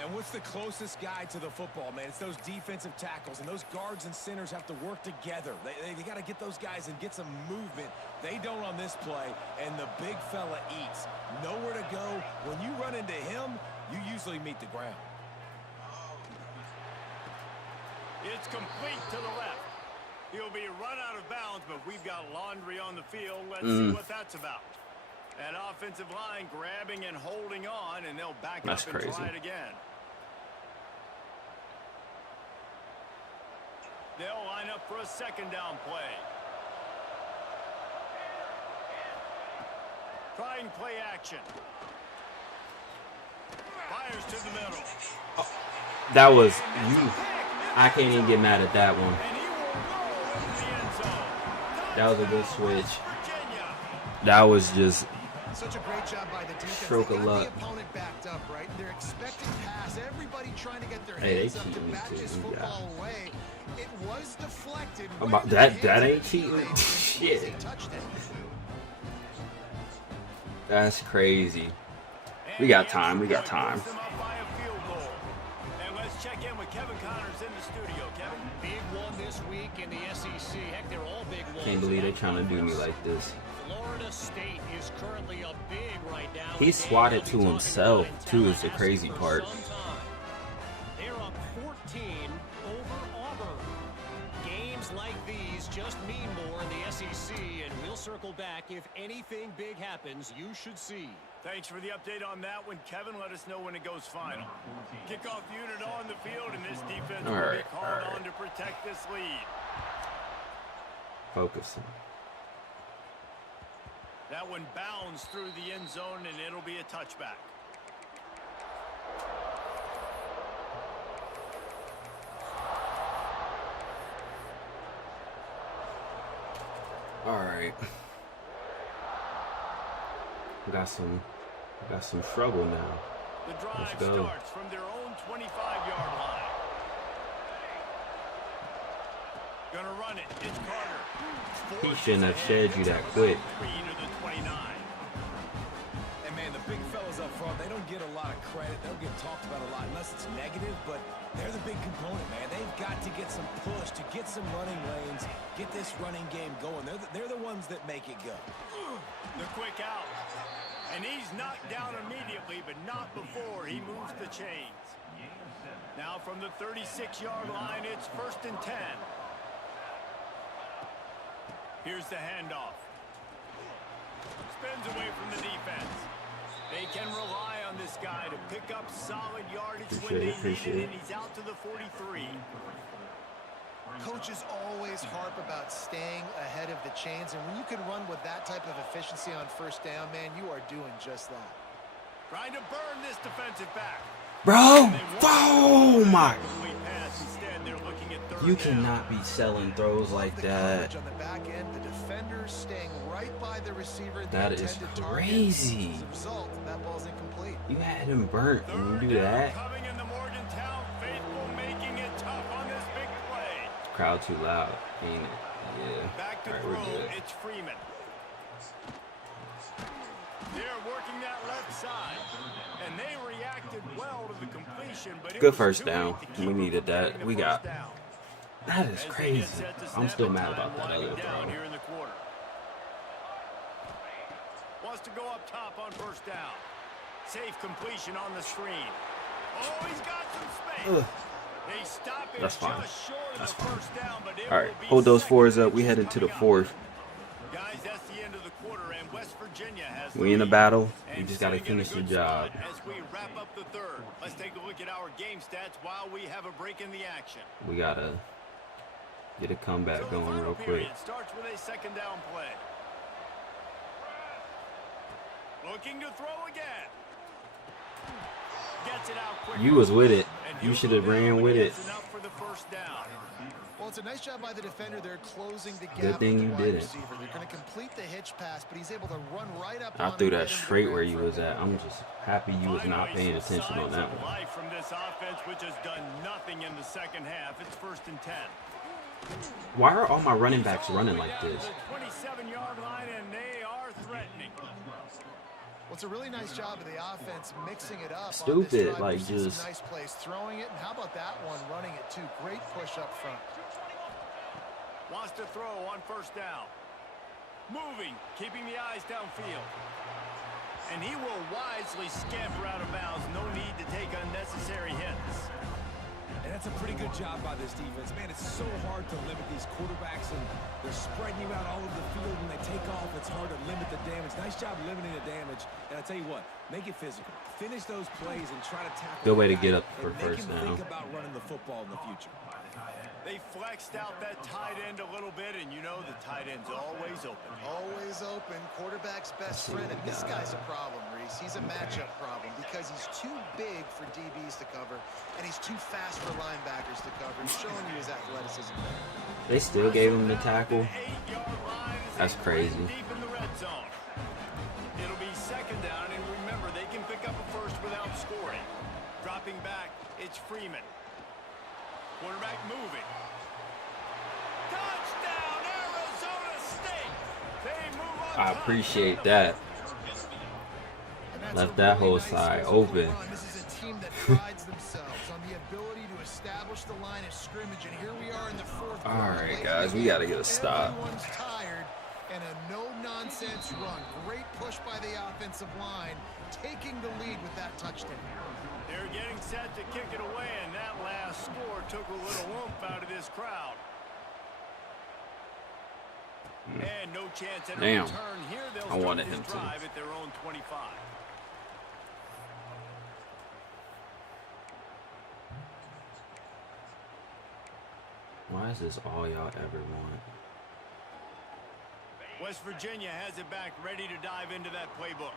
And what's the closest guy to the football, man? It's those defensive tackles, and those guards and centers have to work together. They got to get those guys and get some movement. They don't on this play, and the big fella eats. Nowhere to go. When you run into him, you usually meet the ground. It's complete to the left. He'll be run out of bounds, but we've got laundry on the field. Let's see what that's about. That offensive line grabbing and holding on, and they'll back That's up and crazy. try it again. They'll line up for a second down play. Trying play action. Fires to the middle. That was you. I can't even get mad at that one. And he will roll into the end zone. That was a good switch. Virginia. That was just Such a great job by the defense. Stroke They of got luck. the opponent backed up, right? They're expecting pass. Everybody trying to get their Hey, they hands up to cheating back too, this yeah. football away. It was deflected. About right in the that hands ain't of the cheating. teammates. Shit. Easy touchdown. that's crazy. We got time. We got time. And let's check in with Kevin Connors in the studio. Kevin, Big one this week in the SEC. Heck, they're all big ones. Can't believe they're trying to do me like this. Florida State is currently a big right now. He swatted to himself, too, is the crazy part. They're up 14 over Auburn. Games like these just mean more in the SEC, and we'll circle back. If anything big happens, you should see. thanks for the update on that one, Kevin. Let us know when it goes final. Kickoff unit on the field, and this defense will be called on to protect this lead. Focusing. That one bounds through the end zone, and it'll be a touchback. All right. Got some trouble now. The drive Let's go. starts from their own 25-yard line. Gonna run it. It's Carter. He shouldn't have shed you that quick. 3 to the 29. And man, the big fellas up front, they don't get a lot of credit. They don't get talked about a lot unless it's negative, but they're the big component, man. They've got to get some push, to get some running lanes, get this running game going. They're the ones that make it go. The quick out. And he's knocked down immediately, but not before he moves the chains. Now from the 36-yard line, it's 1st and 10. Here's the handoff. Spins away from the defense. They can rely on this guy to pick up solid yardage when they need it, and he's out to the 43. Coaches always harp about staying ahead of the chains, and when you can run with that type of efficiency on 1st down, man, you are doing just that. Trying to burn this defensive back. Bro, oh my. Instead, they're looking at 3rd You down. cannot be selling throws like that. On the back end, the defenders staying right by the receiver. That is crazy. As a result, that ball's incomplete. You had him burnt when you do 3rd down that. coming in the Mogantown faithful, making it tough on this big play. Crowd too loud, ain't it? Yeah. Back to All right, throw, we're good. it's Freeman. They're working that left side, and they reacted well to the completion, but it Good was 1st too down. late to keep We them needed from that. getting We the got. first down. That is As they get crazy. set to I'm snap still it, mad time about that winding other down throw. here in the quarter. Wants to go up top on 1st down. Safe completion on the screen. Oh, he's got some space. Ugh. They stop it That's fine. just short of That's the fine. 1st down, but it All right, will be hold those 2nd fours up. and We inches headed to the coming up. 4th. Guys, that's the end of the quarter, and West Virginia has We in the lead. battle. We And just got to sitting in a finish the good job. spot as we wrap up the 3rd. Let's take a look at our game stats while we have a break in the action. We got to get a comeback So the going final real quick. period starts with a 2nd down play. Looking to throw again. Gets it out quickly. You was with it. And You he'll should go have down, ran but with he it. gets enough for the 1st down. Well, it's a nice job by the defender. They're closing the gap. Good thing with the you wide didn't. receiver. They're going to complete the hitch pass, but he's able to run right up I on threw him, that get into the straight where ground you for a was at. I'm just happy you was not Finally, paying some attention on signs that of one. life from this offense, which has done nothing in the 2nd half. It's 1st and 10. Why are all my running backs running like this? The 27-yard line, and they are threatening. Well, it's a really nice job of the offense mixing it up. Stupid, on this drive. like, We've seen some just- nice plays throwing it, and how about that one running it too? Great push up front. Wants to throw on 1st down. Moving, keeping the eyes downfield. And he will wisely scamper out of bounds. No need to take unnecessary hits. And that's a pretty good job by this defense. Man, it's so hard to limit these quarterbacks, and they're spreading you out all over the field. When they take off, it's hard to limit the damage. Nice job limiting the damage. And I tell you what, make it physical. Finish those plays and try to tackle. Good way to the get guy up for and make 1st him down. think about running the football in the future. They flexed out that tight end a little bit, and you know the tight end's always open. Always open. Quarterback's best friend. And this guy's a problem, Reese. He's a matchup problem because he's too big for DBs to cover, and he's too fast for linebackers to cover. He's showing you his athleticism. They still gave him the tackle. 8-yard line as That's they crazy. play deep in the red zone. It'll be 2nd down, and remember, they can pick up a 1st without scoring. Dropping back, it's Freeman. Quarterback moving. Touchdown, Arizona State. They move on. I top. appreciate that. And that's Left a that really whole nice side physical open. run. This is a team that prides themselves on the ability to establish of scrimmage, and here we are in the fourth. All right, guys, we got to get a stop. Everyone's tired, and a no-nonsense run. Great push by the offensive line, taking the lead with that touchdown. They're getting set to kick it away, and that last score took a little oomph out of this crowd. And no chance at a Damn. return here. They'll I wanted start him this to. drive at their own 25. Why is this all y'all ever want? West Virginia has it back, ready to dive into that playbook.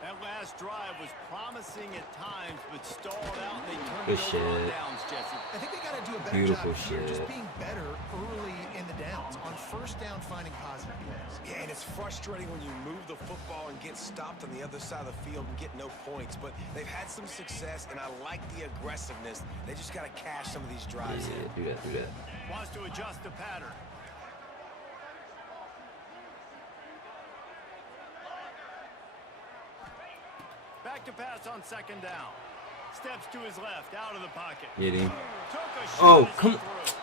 That last drive was promising at times, but stalled out. They turned Good it over on shit. downs, Jesse. I think they got to do a better Beautiful job here, just shit. being better early in the downs, on first down finding positive plays. Yeah, and it's frustrating when you move the football and get stopped on the other side of the field and get no points. But they've had some success, and I like the aggressiveness. They just got to cash some of these drives in. Yeah, do that. Wants to adjust the pattern. Back to pass on second down. Steps to his left, out of the pocket. Get him. Took a shot Oh, as he come. threw.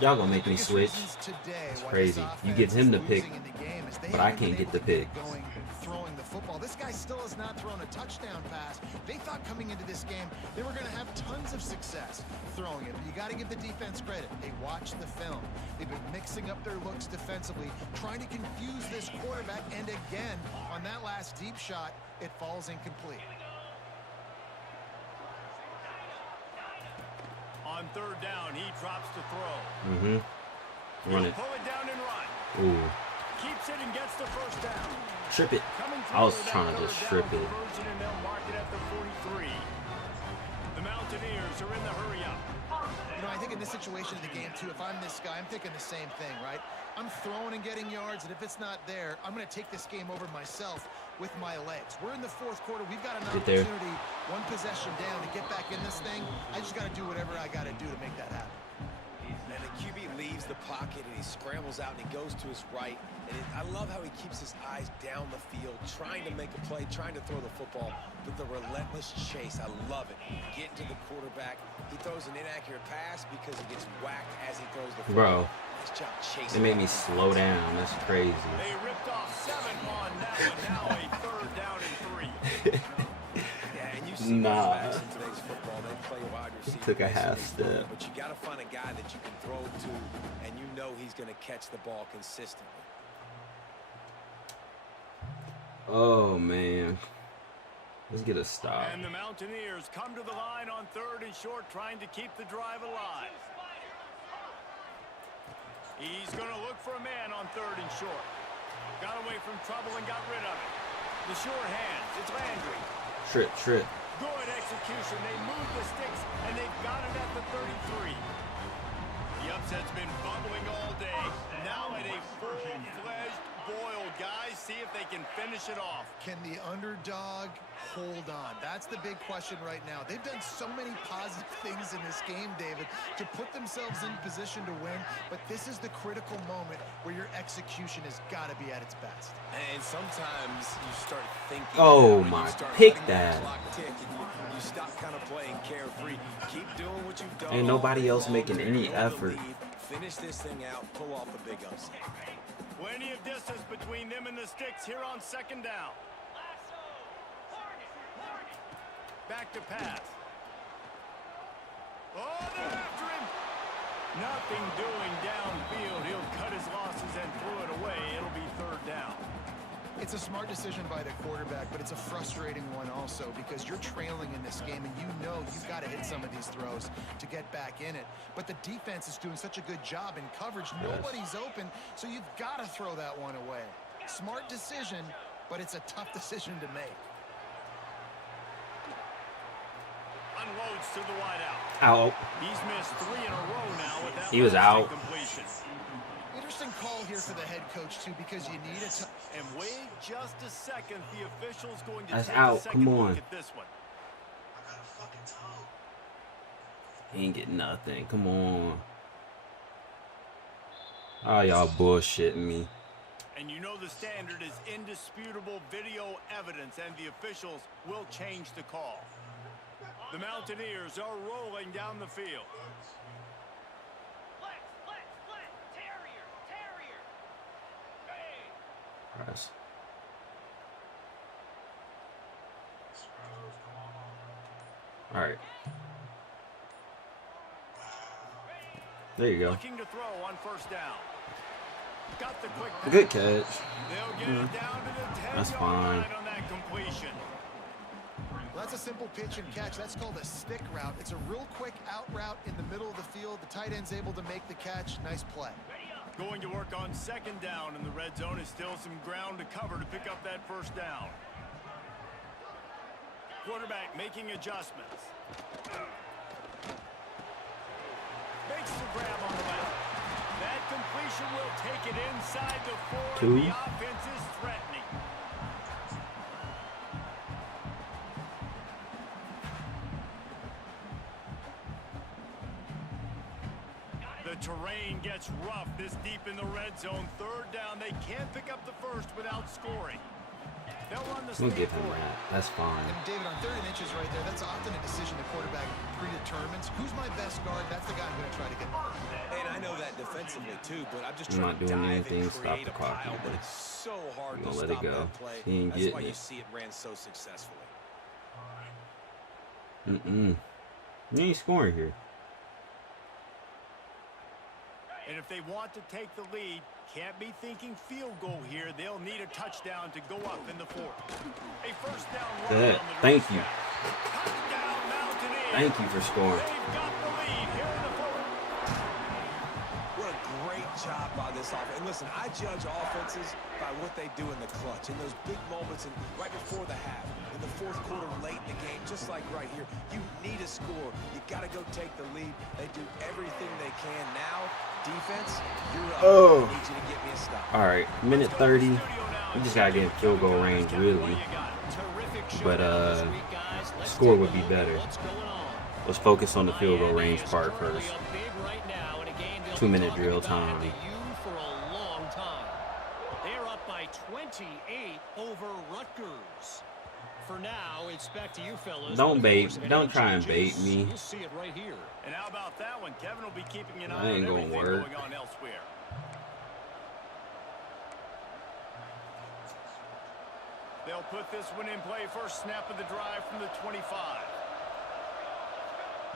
Y'all gonna make me Biggest switch. reasons today It's why crazy. this You give him the offense is pick, losing in the game is they but I haven't can't been get the able to pick. Going, throwing the football. This guy still has not thrown a touchdown pass. They thought coming into this game they were going to have tons of success throwing it. But you got to give the defense credit. They watched the film. They've been mixing up their looks defensively, trying to confuse this quarterback. And again, on that last deep shot, it falls incomplete. On third down, he drops to throw. Mm-hmm. Run He'll it. pull it down and run. Ooh. Keeps it and gets the first down. Trip it. Coming I was through that trying to third just down strip it. conversion, and they'll mark it at the 43. The Mountaineers are in the hurry up. You know, I think in this situation of the game, too, if I'm this guy, I'm thinking the same thing, right? I'm throwing and getting yards, and if it's not there, I'm going to take this game over myself with my legs. We're in the fourth quarter. We've got an Get there. opportunity, one possession down, to get back in this thing. I just got to do whatever I got to do to make that happen. And the QB leaves the pocket, and he scrambles out, and he goes to his right. And I love how he keeps his eyes down the field, trying to make a play, trying to throw the football, but the relentless chase, I love it. Get to the quarterback. He throws an inaccurate pass because he gets whacked as he throws the football. Bro, Nice job chasing. it made me slow down. That's crazy. They ripped off 7 on that one. Now a third down and 3. Yeah, and you see Nah. running backs in today's football, they play wide receiver. Took a they half throw, step. But you got to find a guy that you can throw to, and you know he's going to catch the ball consistently. Oh, man. Let's get a stop. And the Mountaineers come to the line on third and short, trying to keep the drive alive. He's going to look for a man on third and short. Got away from trouble and got rid of it. The sure hands, it's Landry. Trip. Good execution. They move the sticks, and they've got it at the 33. The upset's been bubbling all day. Now at a full-fledged boil, guys. See if they can finish it off. Can the underdog hold on? That's the big question right now. They've done so many positive things in this game, David, to put themselves in position to win, but this is the critical moment where your execution has got to be at its best. And sometimes you start thinking. Oh, when you my. start Pick letting that. clock tick and you stop kind of playing carefree. Keep doing what you've done. Ain't nobody all else day long making to any build the effort. lead, finish this thing out, pull off the big upset. Plenty of distance between them and the sticks here on second down. Back to pass. Oh, they're after him. Nothing doing downfield. He'll cut his losses and throw it away. It'll be third down. It's a smart decision by the quarterback, but it's a frustrating one also because you're trailing in this game and you know you've got to hit some of these throws to get back in it. But the defense is doing such a good job in coverage. Nobody's open, so you've got to throw that one away. Smart decision, but it's a tough decision to make. Unloads to the wideout. Out. He's missed 3 in a row now with that He was last out. incompletion. Interesting call here for the head coach, too, because you need it to... And wait just a second. The official's going to That's take out. a second Come look on. at this one. He ain't getting nothing. Come on. Oh, y'all bullshitting me. And you know the standard is indisputable video evidence, and the officials will change the call. The Mountaineers are rolling down the field. pass. All right. There you go. Looking to throw on first down. Got the quick pass. Good catch. They'll get it down to the 10-yard That's fine. line on that completion. Well, that's a simple pitch and catch. That's called a stick route. It's a real quick out route in the middle of the field. The tight end's able to make the catch. Nice play. Going to work on second down in the red zone. Is still some ground to cover to pick up that first down. Quarterback making adjustments. Makes the grab on the left. That completion will take it inside the 4. Two. The offense is threatening. The terrain gets rough this deep in the red zone. Third down. They can't pick up the first without scoring. They'll run the We'll give him that. That's fine. And David, on 3rd and inches right there, that's often a decision the quarterback predetermines. Who's my best guard? That's the guy I'm going to try to get. And I know that defensively too, but I'm just I'm trying not to doing dive anything, and stop create the a clock pile, either. but it's so hard We'll to let it stop go. that play. He ain't That's why getting you it. see it ran so successfully. You ain't scoring here. And if they want to take the lead, can't be thinking field goal here. They'll need a touchdown to go up in the 4th. A first down run Good. on the Thank you. touchdown Mountaineers. Thank you for scoring. They've got the lead here in the 4th. What a great job by this offense. And listen, I judge offenses by what they do in the clutch, in those big moments and right before the half, in the 4th quarter, late in the game, just like right here. You need a score. You got to go take the lead. They do everything they can now. Defense, you're up. Oh. I need you to get me a stop. All right, minute 30. We just gotta get in field goal range, really. But score would be better. Let's focus on the field goal range part first. 2-minute drill time. They're up by 28 over Rutgers. For now, it's back to you fellas. Don't try and bait me. You'll see it right here. And how about that one? Kevin will be keeping an That eye on ain't gonna everything work. going on elsewhere. They'll put this one in play. First snap of the drive from the 25.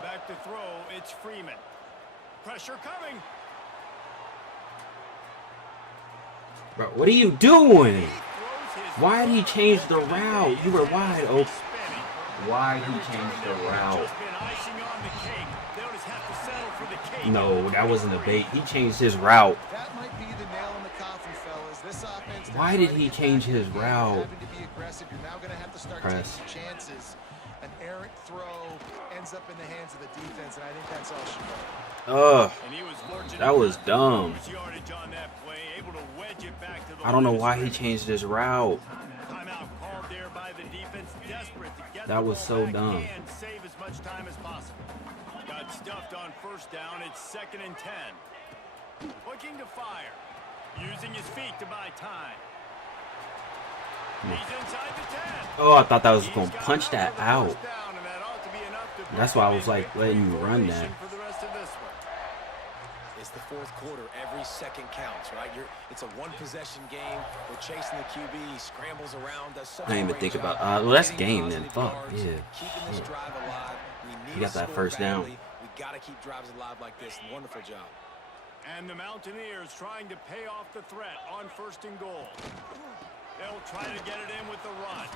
Back to throw. It's Freeman. Pressure coming. Bro, what are you doing? Why did he change the route? You were wide open. Why did he change the route? No, that wasn't a bait. He changed his route. That might be the nail in the coffin, fellas. This offense. Why did he change his route? Having to be aggressive. You're now going to have to start Press. taking chances. An errant throw ends up in the hands of the defense, and I think that's all she wrote. Ugh. That was dumb. I don't know why he changed his route. That was so dumb. Save as much time as possible. Got stuffed on first down. It's 2nd and 10. Looking to fire. Using his feet to buy time. He's inside the 10. Oh, I thought that was going to punch that out. That's why I was like letting you run that. It's the 4th quarter. Every second counts, right? It's a one-possession game. We're chasing the QB. He scrambles around. Does such I didn't even a think great about. job Well, that's getting game then. positive Fuck yards, yeah. keeping this drive alive. We need You got to that score first down. badly. We got to keep drives alive like this. Wonderful job. And the Mountaineers trying to pay off the threat on 1st and goal. They'll try to get it in with the run.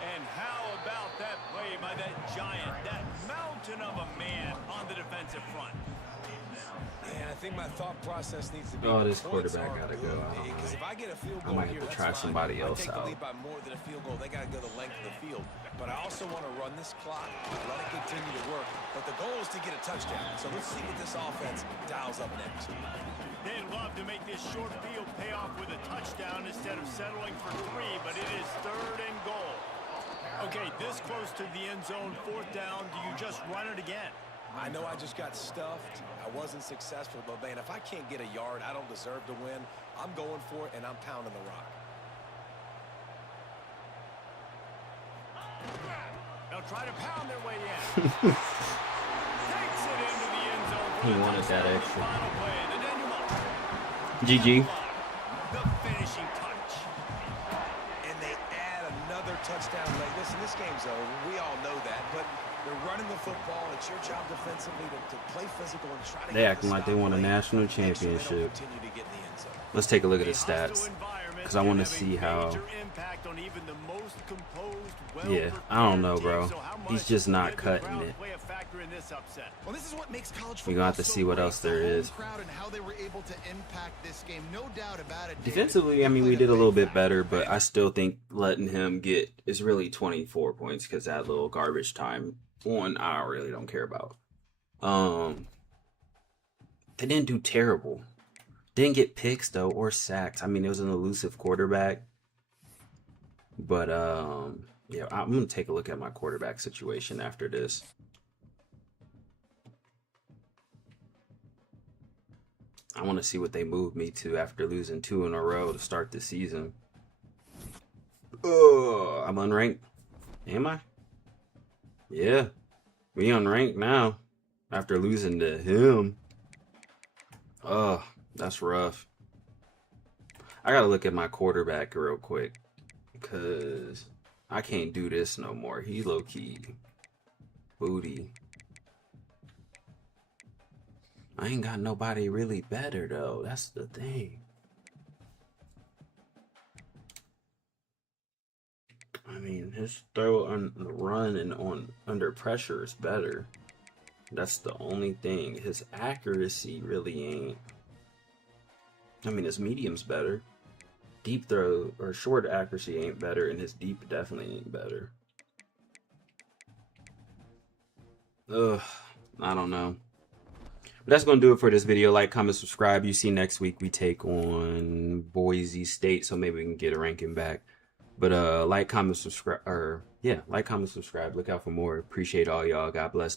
And how about that play by that giant, that mountain of a man on the defensive front? And I think my thought process needs to be. Oh, this quarterback gotta go. Because if I get a field I goal might here, have to that's try fine. somebody If I else take the out. lead by more than a field goal, they got to go the length of the field. But I also want to run this clock, let it continue to work. But the goal is to get a touchdown. So let's see what this offense dials up next. They'd love to make this short field pay off with a touchdown instead of settling for 3, but it is 3rd and goal. Okay, this close to the end zone, 4th down. Do you just run it again? I know I just got stuffed. I wasn't successful, but man, if I can't get a yard, I don't deserve to win. I'm going for it, and I'm pounding the rock. They'll try to pound their way in. Takes it into the end zone. He wanted that extra. Final play, the denouement. GG. The finishing touch. touchdown late. Listen, this game's over. We all know that, but they're running the football. It's your job defensively to play physical and try to They acting like they won a national championship. Let's take a look at the stats, because I want to see how. Yeah, I don't know, bro. He's just not cutting it. We're going to have to see what else there is. Defensively, I mean, we did a little bit better, but I still think letting him get is really 24 points because that little garbage time one I really don't care about. They didn't do terrible. Didn't get picks, though, or sacks. I mean, it was an elusive quarterback. But, yeah, I'm going to take a look at my quarterback situation after this. I want to see what they moved me to after losing 2 in a row to start the season. Oh, I'm unranked. Am I? Yeah. We unranked now after losing to him. Oh, that's rough. I got to look at my quarterback real quick because I can't do this no more. He low-key booty. I ain't got nobody really better, though. That's the thing. I mean, his throw on the run and on under pressure is better. That's the only thing. His accuracy really ain't. I mean, his medium's better. Deep throw or short accuracy ain't better, and his deep definitely ain't better. Ugh, I don't know. But that's going to do it for this video. Like, comment, subscribe. You see next week we take on Boise State, so maybe we can get a ranking back. But like, comment, subscribe, or yeah, like, comment, subscribe. Look out for more. Appreciate all y'all. God bless.